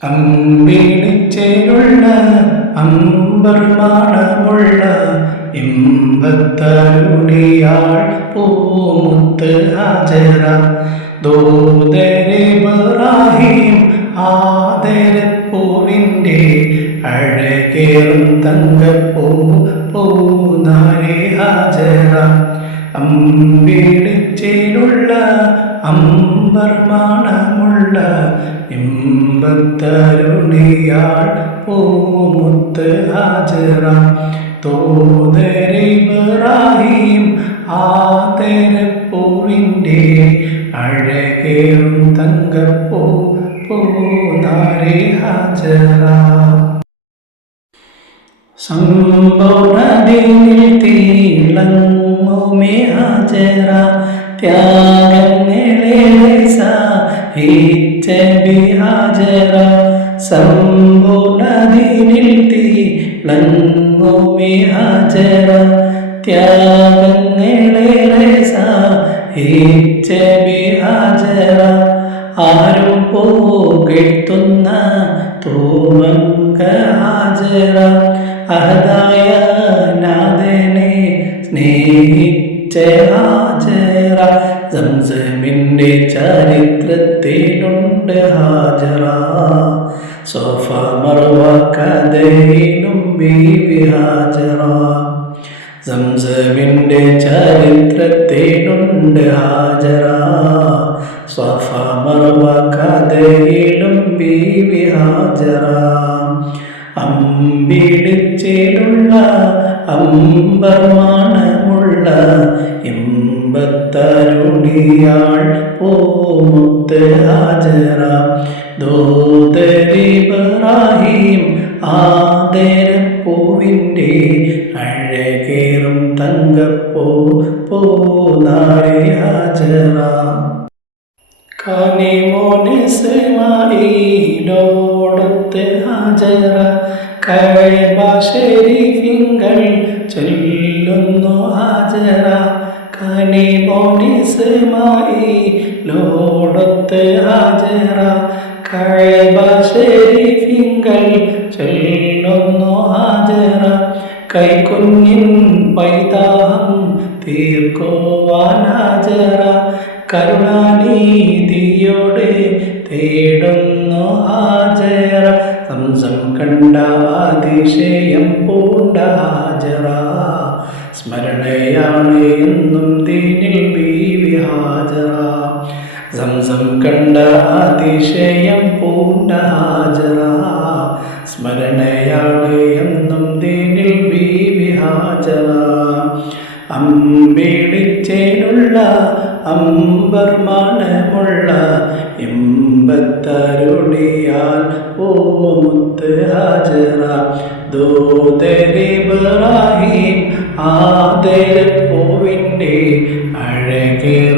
അമ്പിളിച്ചേലുള്ള അമ്പർമാണമുള്ള ഇമ്പത്തരുണിയാൾ പൂമുത്ത് ഹാജറ ദൂതരിബ്രാഹിം ആദരപ്പൂവിൻ്റെ അഴകേറും തങ്കപ്പൂ പൂനാരി ഹാജറ അമ്പിളിച്ചേലുള്ള അമ്പർമാണമുള്ള ഇമ്പത്തരുണിയാൾ പൂമുത്ത് ഹാജറ ദൂതരിബ്രാഹിം ആദരപ്പൂവിൻ്റെ അഴകേറും തങ്കപ്പൂ പൂനാരി ഹാജറ സമ്പൂർണ്ണതയിൽ തിളങ്ങുമേ ഹാജറ ത്യാഗങ്ങളേറെ സഹിച്ച ഹാജറ സമ്പൂർണ്ണതയിൽ തിളങ്ങുമേ ഹാജറ ത്യാഗങ്ങളേറെ സഹിച്ച ഹാജറ ആരും പോകെത്തുന്ന തൂമങ്ക ഹാജറ അഹദായ നാഥനെ സ്നേഹിച്ച ഹാജറ സംസമിൻ്റെ ചരിത്രത്തിലുണ്ട് ഹാജറ സോഫ മർവ കഥയിലും ബീവി ഹാജറ സംസമിൻ്റെ ചരിത്രത്തിലുണ്ട് ഹാജറ സോഫ മർവ കഥയിലും ബീവി ഹാജറ അമ്പിളിച്ചേലുള്ള അമ്പർമാണമുള്ള ഇമ്പത്തരുണിയാൾ പൂമുത്ത് ഹാജറ ദൂതരിബ്രാഹിം ആദരപ്പൂവിൻ്റെ അഴകേറും തങ്കപ്പൂ പൂനാരി ഹാജറ കനിമോനിസ്മായിലോടൊത്ത് ഹാജറ കഅബ ശരീഫിങ്കൽ ചൊല്ലുന്നു ഹാജറ കനിമോനിസ്മായിലോടൊത്ത് ഹാജറ കഅബ ശരീഫിങ്കൽ ചൊല്ലുന്നു ഹാജറ കൈക്കുഞ്ഞിൻ പൈതാഹം തീർക്കുവാൻ ഹാജറ കരുണാനിധിയോടെ തേടുന്നു ഹാജറ സംസം കണ്ട അതിശയം പൂണ്ട ഹാജറ സ്മരണയാണ് എന്നും ദീനിൽ ബീവി ഹാജറ സംസം കണ്ട അതിശയം പൂണ്ട ഹാജറ സ്മരണയാണ് എന്നും ദീനിൽ ബീവി ഹാജറ അമ്പിളിച്ചേലുള്ള അമ്പർമാണമുള്ള ഇമ്പത്തരുണിയാൽ പൂമുത്ത് ഹാജറ ദൂതരിബ്രാഹിം ആദരപ്പൂവിൻ്റെ അഴകേറും